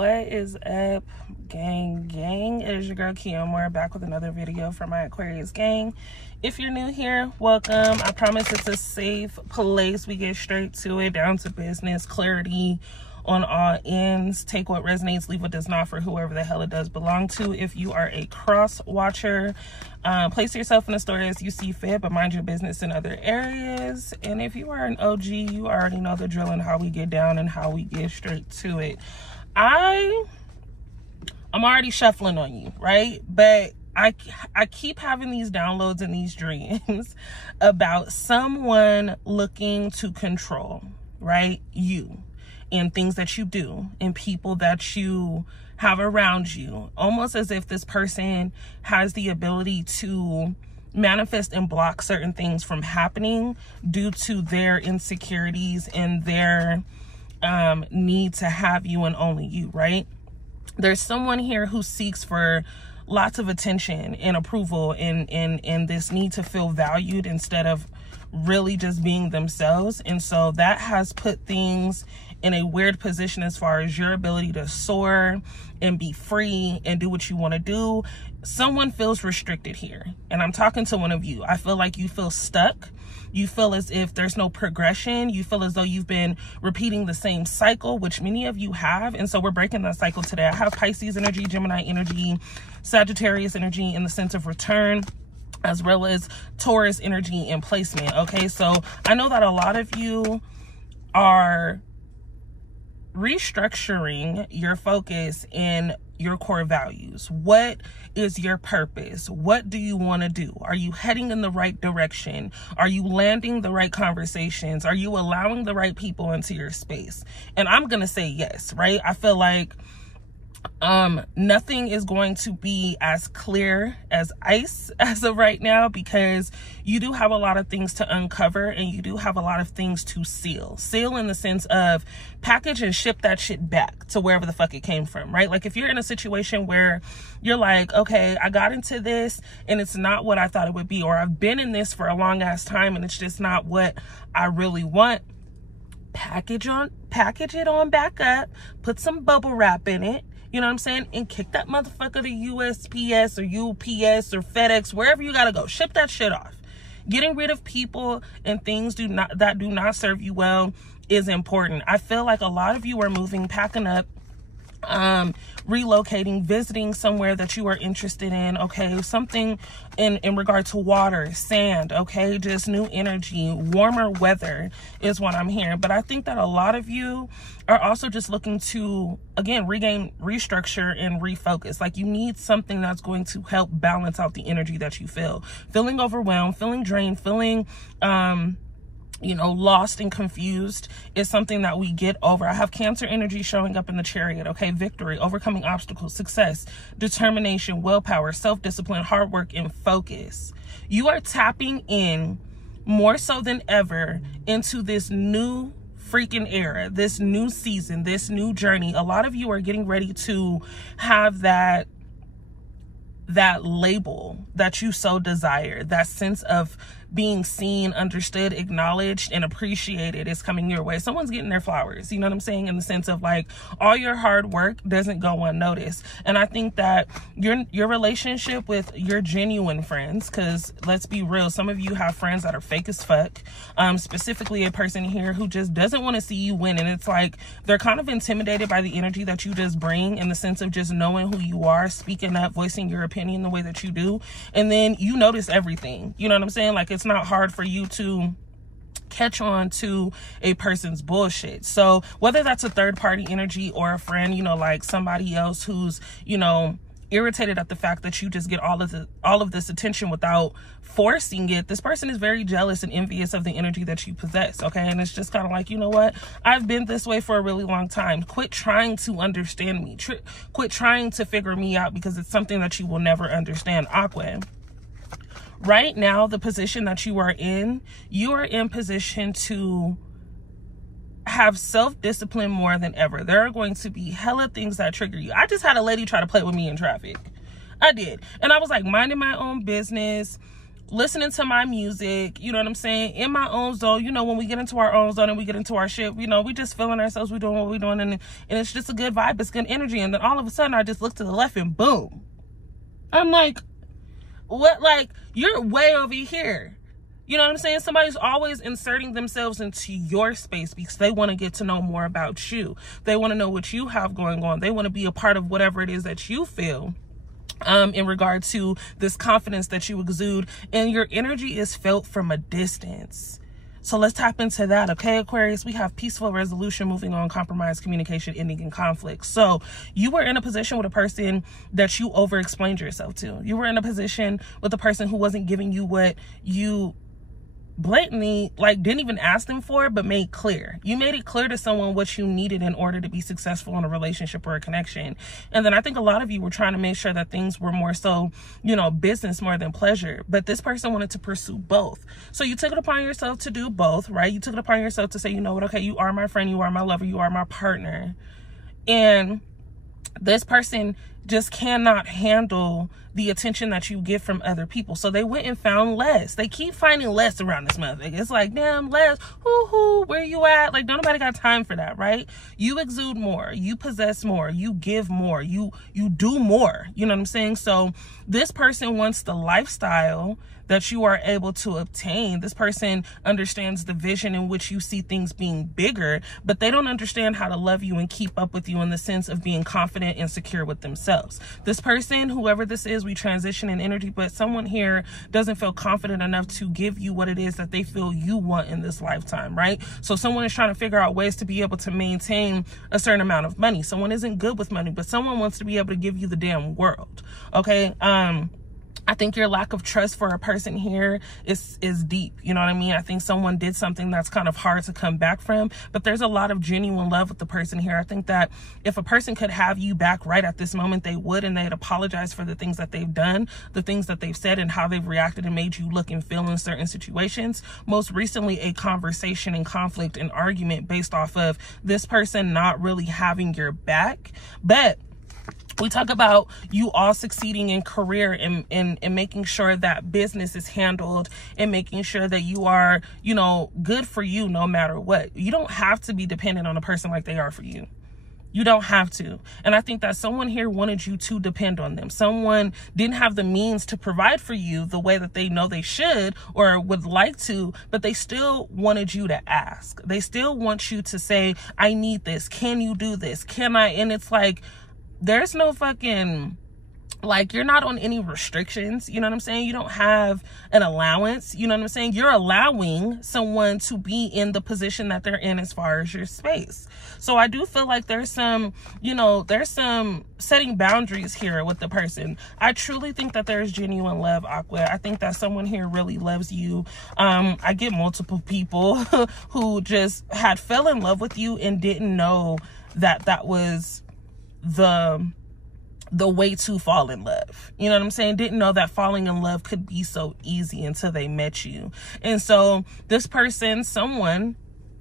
What is up, gang? It is your girl Kiyomo, back with another video for my Aquarius gang. If you're new here, welcome. I promise it's a safe place. We get straight to it, down to business, clarity on all ends. Take what resonates, leave what does not for whoever the hell it does belong to. If you are a cross watcher, place yourself in the story as you see fit, but mind your business in other areas. And if you are an OG, you already know the drill and how we get down and how we get straight to it. I'm already shuffling on you, right? But I keep having these downloads and these dreams about someone looking to control, right? You. And things that you do and people that you have around you, almost as if this person has the ability to manifest and block certain things from happening due to their insecurities and their need to have you and only you, right? There's someone here who seeks for lots of attention and approval and this need to feel valued instead of really just being themselves. And so that has put things in a weird position as far as your ability to soar and be free and do what you want to do. Someone feels restricted here, and I'm talking to one of you. I feel like you feel stuck. You feel as if there's no progression. You feel as though you've been repeating the same cycle, which many of you have. And so we're breaking that cycle today. I have Pisces energy, Gemini energy, Sagittarius energy in the sense of return, as well as Taurus energy in placement. Okay, so I know that a lot of you are restructuring your focus in your core values. What is your purpose? What do you want to do? Are you heading in the right direction? Are you landing the right conversations? Are you allowing the right people into your space? And I'm gonna say yes, right? I feel like nothing is going to be as clear as ice as of right now, because you do have a lot of things to uncover and you do have a lot of things to seal in the sense of package and ship that shit back to wherever the fuck it came from, right? Like if you're in a situation where you're like, okay, I got into this and it's not what I thought it would be, or I've been in this for a long ass time and it's just not what I really want, package it on back up, put some bubble wrap in it, you know what I'm saying? And kick that motherfucker to USPS or UPS or FedEx, wherever you gotta go. Ship that shit off. Getting rid of people and things that do not serve you well is important. I feel like a lot of you are moving, packing up, relocating, visiting somewhere that you are interested in. Okay, something in regard to water, sand, okay, just new energy, warmer weather is what I'm hearing. But I think that a lot of you are also just looking to, again, regain, restructure, and refocus. Like you need something that's going to help balance out the energy that you feel. Feeling overwhelmed, feeling drained, feeling lost and confused is something that we get over. I have Cancer energy showing up in the Chariot, okay? Victory, overcoming obstacles, success, determination, willpower, self-discipline, hard work, and focus. You are tapping in more so than ever into this new freaking era, this new season, this new journey. A lot of you are getting ready to have that label that you so desire, that sense of being seen, understood, acknowledged, and appreciated is coming your way. Someone's getting their flowers, you know what I'm saying? In the sense of like, all your hard work doesn't go unnoticed. And I think that your relationship with your genuine friends, because let's be real, some of you have friends that are fake as fuck, specifically a person here who just doesn't want to see you win. And it's like, they're kind of intimidated by the energy that you just bring, in the sense of just knowing who you are, speaking up, voicing your opinion the way that you do. And then you notice everything, you know what I'm saying? Like, it's not hard for you to catch on to a person's bullshit. So whether that's a third party energy or a friend, like somebody else who's, irritated at the fact that you just get all of this attention without forcing it, this person is very jealous and envious of the energy that you possess, okay? And it's just kind of like, you know what? I've been this way for a really long time. Quit trying to understand me. Quit trying to figure me out, because it's something that you will never understand. Aqua. Right now, the position that you are in position to have self-discipline more than ever. There are going to be hella things that trigger you. I just had a lady try to play with me in traffic. I did. And I was like minding my own business, listening to my music, you know what I'm saying, in my own zone. You know, when we get into our own zone and we get into our shit, you know, we just feeling ourselves, we doing what we're doing, and it's just a good vibe, it's good energy. And then all of a sudden I just look to the left and boom, I'm like, what? Like, you're way over here. You know what I'm saying? Somebody's always inserting themselves into your space because they want to get to know more about you. They want to know what you have going on. They want to be a part of whatever it is that you feel. In regard to this confidence that you exude, and your energy is felt from a distance. So let's tap into that, okay, Aquarius? We have peaceful resolution, moving on, compromise, communication, ending in conflict. So you were in a position with a person that you over-explained yourself to. You were in a position with a person who wasn't giving you what you blatantly, like, didn't even ask them for, but made clear. You made it clear to someone what you needed in order to be successful in a relationship or a connection. And then I think a lot of you were trying to make sure that things were more so, you know, business more than pleasure. But this person wanted to pursue both. So you took it upon yourself to do both, right? You took it upon yourself to say, you know what, okay, you are my friend, you are my lover, you are my partner. And this person just cannot handle the attention that you get from other people. So they went and found less. They keep finding less around this motherfucker. It's like, damn, less, hoo, where you at? Like, nobody got time for that, right? You exude more, you possess more, you give more, you do more. You know what I'm saying? So this person wants the lifestyle that you are able to obtain. This person understands the vision in which you see things being bigger, but they don't understand how to love you and keep up with you in the sense of being confident and secure with themselves. This person, whoever this is, we transition in energy, but someone here doesn't feel confident enough to give you what it is that they feel you want in this lifetime, right? So someone is trying to figure out ways to be able to maintain a certain amount of money. Someone isn't good with money, but someone wants to be able to give you the damn world, okay? I think your lack of trust for a person here is deep. You know what I mean? I think someone did something that's kind of hard to come back from, but there's a lot of genuine love with the person here. I think that if a person could have you back right at this moment, they would, and they'd apologize for the things that they've done, the things that they've said, and how they've reacted and made you look and feel in certain situations. Most recently, a conversation and conflict and argument based off of this person not really having your back. But we talk about you all succeeding in career and making sure that business is handled and making sure that you are, you know, good for you no matter what. You don't have to be dependent on a person like they are for you. You don't have to. And I think that someone here wanted you to depend on them. Someone didn't have the means to provide for you the way that they know they should or would like to, but they still wanted you to ask. They still want you to say, I need this. Can you do this? Can I? And it's like, there's no fucking, like, you're not on any restrictions. You know what I'm saying? You don't have an allowance. You know what I'm saying? You're allowing someone to be in the position that they're in as far as your space. So I do feel like there's some, you know, there's some setting boundaries here with the person. I truly think that there's genuine love, Aqua. I think that someone here really loves you. I get multiple people who just fell in love with you and didn't know that that was the way to fall in love. You know what I'm saying? Didn't know that falling in love could be so easy until they met you. And so this person, someone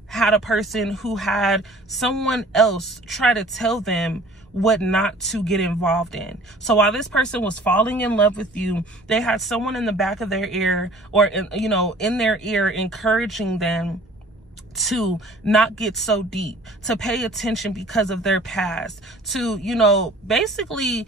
had a person who had someone else try to tell them what not to get involved in. So while this person was falling in love with you, they had someone in the back of their ear or in their ear encouraging them to not get so deep, to pay attention because of their past, to, you know, basically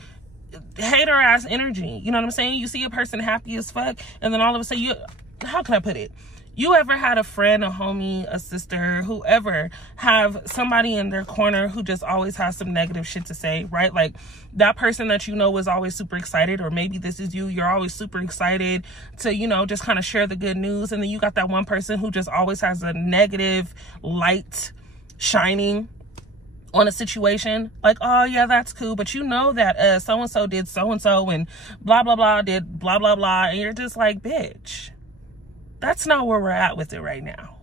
hater ass energy. You know what I'm saying? You see a person happy as fuck, and then all of a sudden how can I put it? You ever had a friend, a homie, a sister, whoever, have somebody in their corner who just always has some negative shit to say, right? Like that person that you know is always super excited, or maybe this is you, you're always super excited to, you know, just kind of share the good news. And then you got that one person who just always has a negative light shining on a situation, like, oh yeah, that's cool, but you know that so-and-so did so-and-so and blah, blah, blah, did blah, blah, blah. And you're just like, bitch. That's not where we're at with it right now.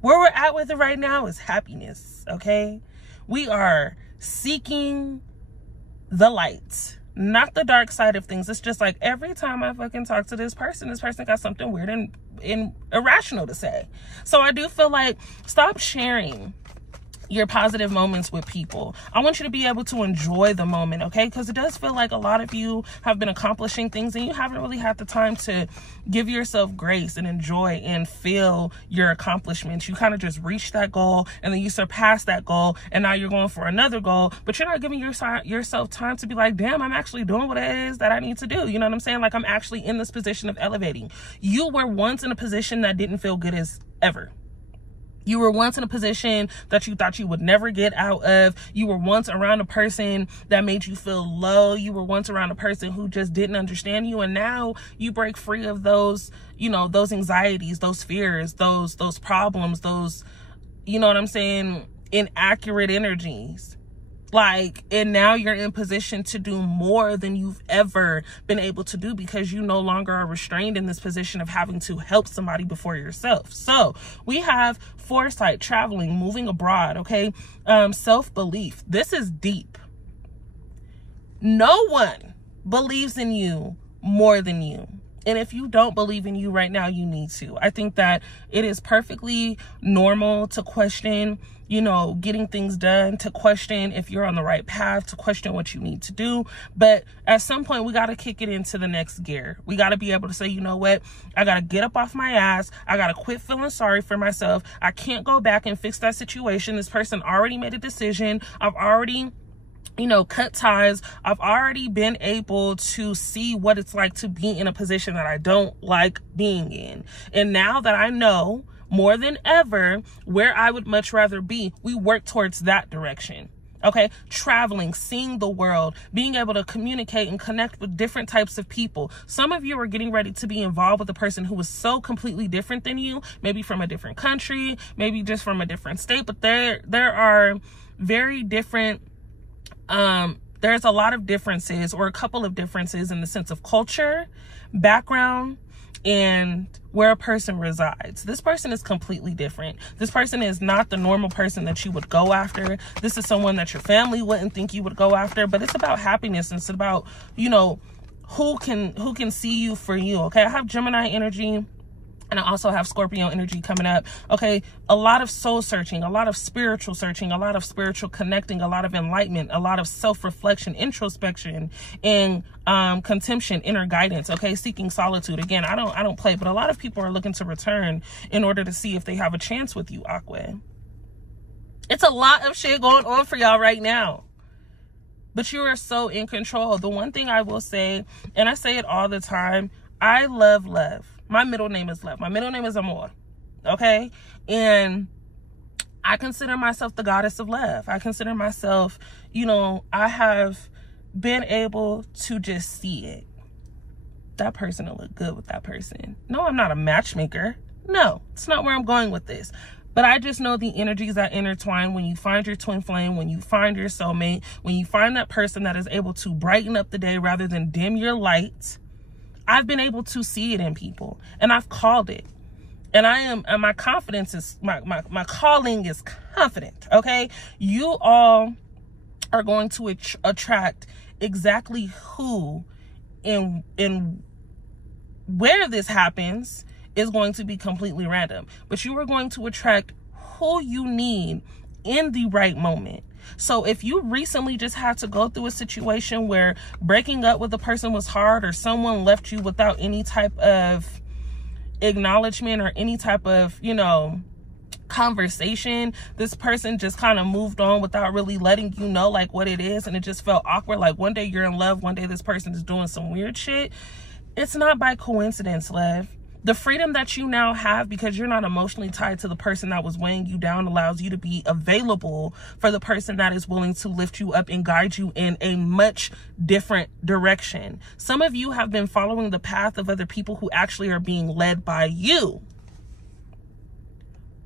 Where we're at with it right now is happiness, okay? We are seeking the light, not the dark side of things. It's just like every time I fucking talk to this person got something weird and irrational to say. So I do feel like stop sharing your positive moments with people. I want you to be able to enjoy the moment, okay? Because it does feel like a lot of you have been accomplishing things and you haven't really had the time to give yourself grace and enjoy and feel your accomplishments. You kind of just reached that goal and then you surpassed that goal and now you're going for another goal, but you're not giving yourself time to be like, damn, I'm actually doing what it is that I need to do. You know what I'm saying? Like, I'm actually in this position of elevating. You were once in a position that didn't feel good as ever. You were once in a position that you thought you would never get out of. You were once around a person that made you feel low. You were once around a person who just didn't understand you. And now you break free of those, you know, those anxieties, those fears, those problems, those, you know what I'm saying, inaccurate energies. Like, and now you're in position to do more than you've ever been able to do because you no longer are restrained in this position of having to help somebody before yourself. So we have foresight, traveling, moving abroad, okay? Self-belief. This is deep. No one believes in you more than you. And if you don't believe in you right now, you need to. I think that it is perfectly normal to question, you know, getting things done, to question if you're on the right path, to question what you need to do. But at some point, we got to kick it into the next gear. We got to be able to say, you know what? I got to get up off my ass. I got to quit feeling sorry for myself. I can't go back and fix that situation. This person already made a decision. I've already, you know, cut ties. I've already been able to see what it's like to be in a position that I don't like being in. And now that I know more than ever where I would much rather be, we work towards that direction. Okay, traveling, seeing the world, being able to communicate and connect with different types of people. Some of you are getting ready to be involved with a person who is so completely different than you, maybe from a different country, maybe just from a different state, but there are very different, there's a lot of differences, or a couple of differences, in the sense of culture, background, and where a person resides. This person is completely different. This person is not the normal person that you would go after. This is someone that your family wouldn't think you would go after, but it's about happiness. And it's about, you know, who can see you for you. Okay, I have Gemini energy. And I also have Scorpio energy coming up. Okay, a lot of soul searching, a lot of spiritual searching, a lot of spiritual connecting, a lot of enlightenment, a lot of self-reflection, introspection, and contemplation, inner guidance. Okay, seeking solitude. Again, I don't play, but a lot of people are looking to return in order to see if they have a chance with you, Aqua. It's a lot of shit going on for y'all right now. But you are so in control. The one thing I will say, and I say it all the time, I love love. My middle name is love. My middle name is Amor. Okay? And I consider myself the goddess of love. I consider myself, you know, I have been able to just see it. That person will look good with that person. No, I'm not a matchmaker. No, it's not where I'm going with this. But I just know the energies that intertwine when you find your twin flame, when you find your soulmate, when you find that person that is able to brighten up the day rather than dim your light. I've been able to see it in people, and I've called it. And my confidence is, my calling is confident, okay? You all are going to attract exactly who and where this happens is going to be completely random. But you are going to attract who you need in the right moment. So if you recently just had to go through a situation where breaking up with a person was hard, or someone left you without any type of acknowledgement or any type of, you know, conversation, this person just kind of moved on without really letting you know like what it is, and it just felt awkward. Like one day you're in love, one day this person is doing some weird shit. It's not by coincidence, love. The freedom that you now have, because you're not emotionally tied to the person that was weighing you down, allows you to be available for the person that is willing to lift you up and guide you in a much different direction. Some of you have been following the path of other people who actually are being led by you.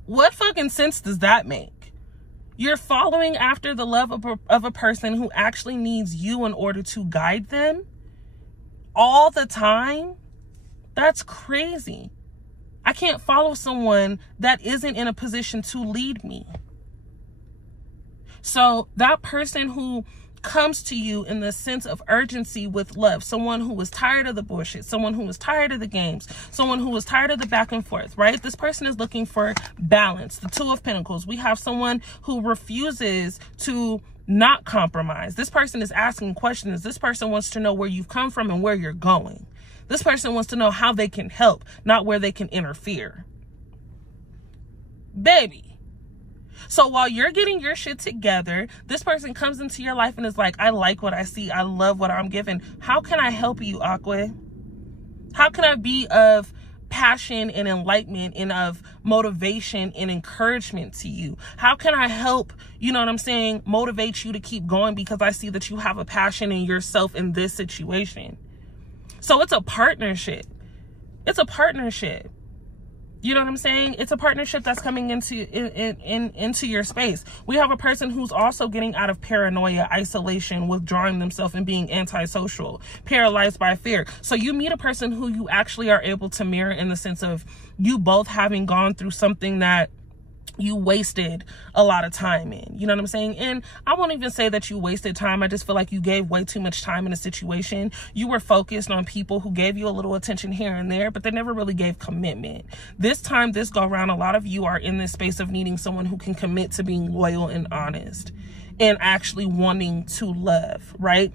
What fucking sense does that make? You're following after the love of a person who actually needs you in order to guide them all the time? That's crazy. I can't follow someone that isn't in a position to lead me. So that person who comes to you in the sense of urgency with love. Someone who was tired of the bullshit, someone who was tired of the games, someone who was tired of the back and forth, right? This person is looking for balance. The Two of Pentacles. We have someone who refuses to not compromise. This person is asking questions. This person wants to know where you've come from and where you're going. This person wants to know how they can help, not where they can interfere. Baby. So while you're getting your shit together, this person comes into your life and is like, I like what I see. I love what I'm given. How can I help you, Aqua? How can I be of passion and enlightenment and of motivation and encouragement to you? How can I help, you know what I'm saying, motivate you to keep going, because I see that you have a passion in yourself in this situation. So it's a partnership. It's a partnership. You know what I'm saying? It's a partnership that's coming into your space. We have a person who's also getting out of paranoia, isolation, withdrawing themselves, and being antisocial, paralyzed by fear. So you meet a person who you actually are able to mirror, in the sense of you both having gone through something that you wasted a lot of time in. You know what I'm saying? And I won't even say that you wasted time. I just feel like you gave way too much time in a situation. You were focused on people who gave you a little attention here and there, but they never really gave commitment. This time, this go around, a lot of you are in this space of needing someone who can commit to being loyal and honest and actually wanting to love, right?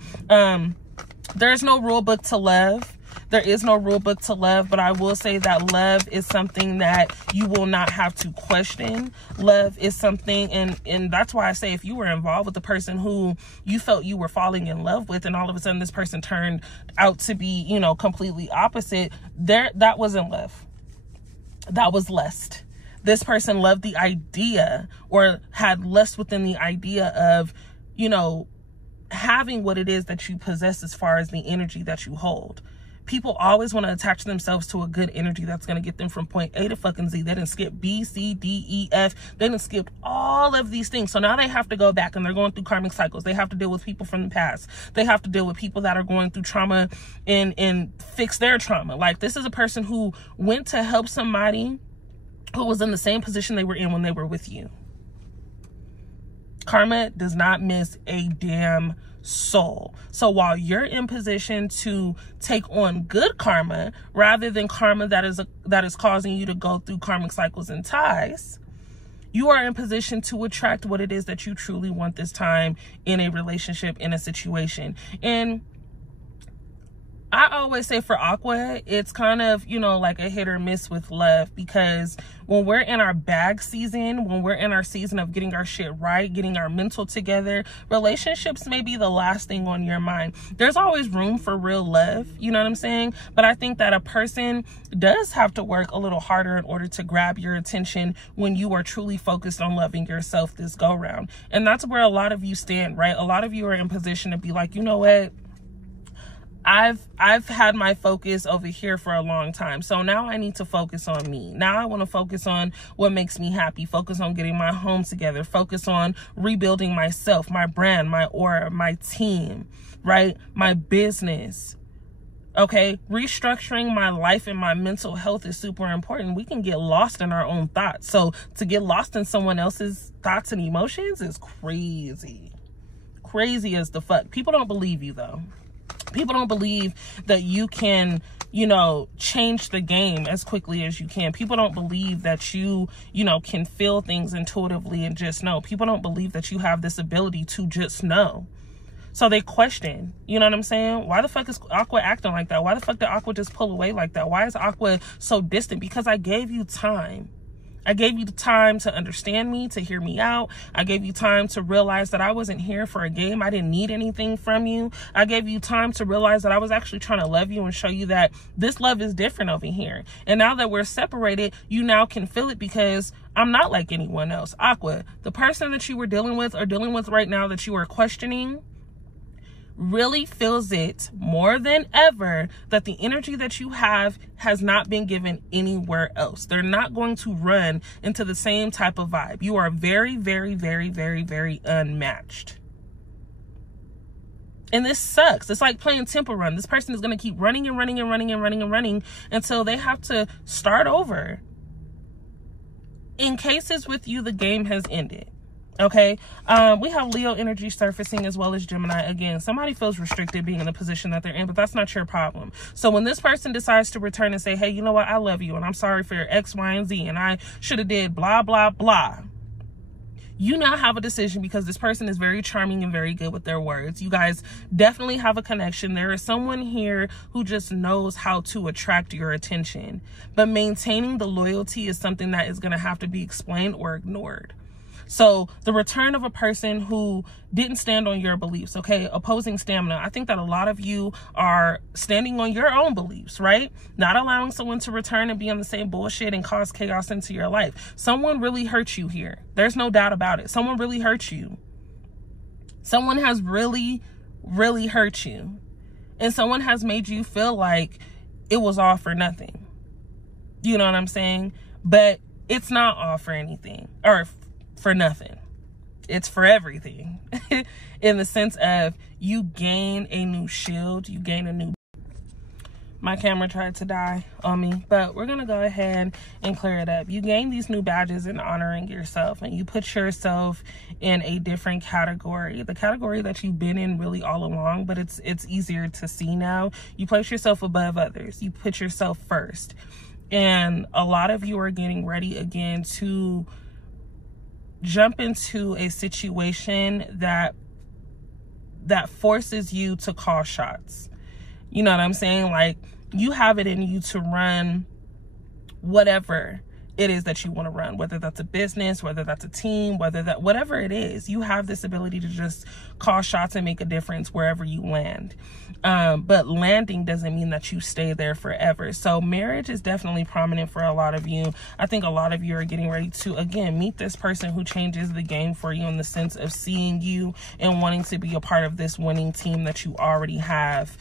There's no rule book to love. There is no rule book to love, but I will say that love is something that you will not have to question. Love is something, and that's why I say, if you were involved with the person who you felt you were falling in love with, and all of a sudden this person turned out to be, you know, completely opposite, that wasn't love. That was lust. This person loved the idea, or had lust within the idea of, you know, having what it is that you possess as far as the energy that you hold. People always want to attach themselves to a good energy that's going to get them from point A to fucking Z. They didn't skip B, C, D, E, F. They didn't skip all of these things. So now they have to go back, and they're going through karmic cycles. They have to deal with people from the past. They have to deal with people that are going through trauma and fix their trauma. Like, this is a person who went to help somebody who was in the same position they were in when they were with you. Karma does not miss a damn soul. So while you're in position to take on good karma rather than karma that is causing you to go through karmic cycles and ties, you are in position to attract what it is that you truly want this time in a relationship, in a situation. And I always say for Aqua, it's kind of, you know, like a hit or miss with love, because when we're in our bag season, when we're in our season of getting our shit right, getting our mental together, relationships may be the last thing on your mind. There's always room for real love, you know what I'm saying? But I think that a person does have to work a little harder in order to grab your attention when you are truly focused on loving yourself this go round. And that's where a lot of you stand, right? A lot of you are in position to be like, you know what? I've had my focus over here for a long time. So now I need to focus on me. Now I want to focus on what makes me happy, focus on getting my home together, focus on rebuilding myself, my brand, my aura, my team, right? My business. Okay. Restructuring my life and my mental health is super important. We can get lost in our own thoughts. So to get lost in someone else's thoughts and emotions is crazy. Crazy as the fuck. People don't believe you though. People don't believe that you can, you know, change the game as quickly as you can. People don't believe that you know, can feel things intuitively and just know. People don't believe that you have this ability to just know. So they question, you know what I'm saying? Why the fuck is Aqua acting like that? Why the fuck did Aqua just pull away like that? Why is Aqua so distant? Because I gave you time. I gave you the time to understand me, to hear me out. I gave you time to realize that I wasn't here for a game. I didn't need anything from you. I gave you time to realize that I was actually trying to love you and show you that this love is different over here. And now that we're separated, you now can feel it because I'm not like anyone else. Aqua, the person that you were dealing with or dealing with right now that you are questioning, really feels it more than ever that the energy that you have has not been given anywhere else. They're not going to run into the same type of vibe. You are very, very, very, very, very unmatched. And this sucks. It's like playing Temple Run. This person is going to keep running and running and running and running and running until they have to start over. In cases with you, the game has ended. Okay, we have Leo energy surfacing as well as Gemini. Again, somebody feels restricted being in the position that they're in, but that's not your problem. So when this person decides to return and say, hey, you know what, I love you and I'm sorry for your X, Y, and Z, and I should have did blah, blah, blah. You now have a decision because this person is very charming and very good with their words. You guys definitely have a connection. There is someone here who just knows how to attract your attention, but maintaining the loyalty is something that is going to have to be explained or ignored. So the return of a person who didn't stand on your beliefs, okay, opposing stamina. I think that a lot of you are standing on your own beliefs, right? Not allowing someone to return and be on the same bullshit and cause chaos into your life. Someone really hurt you here. There's no doubt about it. Someone really hurt you. Someone has really, really hurt you. And someone has made you feel like it was all for nothing. You know what I'm saying? But it's not all for anything or for nothing. It's for everything. In the sense of you gain a new shield, you gain a new... My camera tried to die on me, but we're gonna go ahead and clear it up. You gain these new badges in honoring yourself, and you put yourself in a different category, the category that you've been in really all along, but it's easier to see now. You place yourself above others. You put yourself first. And a lot of you are getting ready again to jump into a situation that forces you to call shots. You know what I'm saying? Like, you have it in you to run whatever it is that you want to run, whether that's a business, whether that's a team, whatever it is. You have this ability to just call shots and make a difference wherever you land. But landing doesn't mean that you stay there forever. So marriage is definitely prominent for a lot of you. I think a lot of you are getting ready to, again, meet this person who changes the game for you in the sense of seeing you and wanting to be a part of this winning team that you already have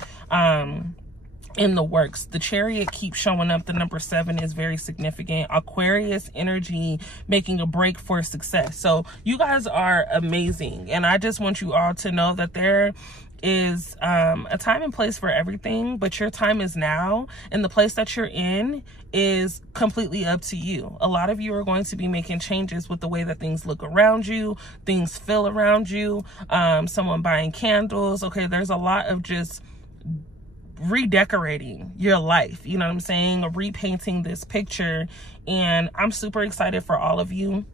in the works. The Chariot keeps showing up. The number 7 is very significant. Aquarius energy making a break for success. So you guys are amazing. And I just want you all to know that there is a time and place for everything, but your time is now, and the place that you're in is completely up to you. A lot of you are going to be making changes with the way that things look around you, things feel around you, someone buying candles. Okay, there's a lot of just redecorating your life, you know what I'm saying, or repainting this picture. And I'm super excited for all of you.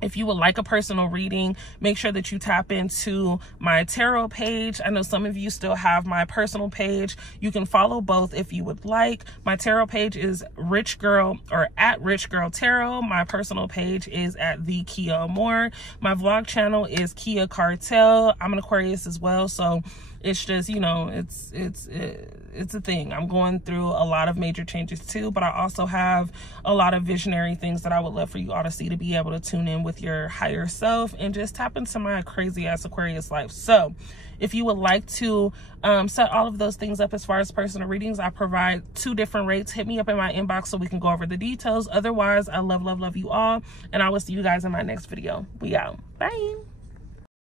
If you would like a personal reading, make sure that you tap into my tarot page. I know some of you still have my personal page. You can follow both if you would like. My tarot page is Rich Girl or at Rich Girl Tarot. My personal page is at The Kia Moore. My vlog channel is Kia Cartel. I'm an Aquarius as well, so it's just, you know, it's a thing. I'm going through a lot of major changes too, but I also have a lot of visionary things that I would love for you all to see, to be able to tune in with your higher self and just tap into my crazy ass Aquarius life. So if you would like to set all of those things up as far as personal readings, I provide 2 different rates. Hit me up in my inbox so we can go over the details. Otherwise, I love you all, and I will see you guys in my next video. We out. Bye.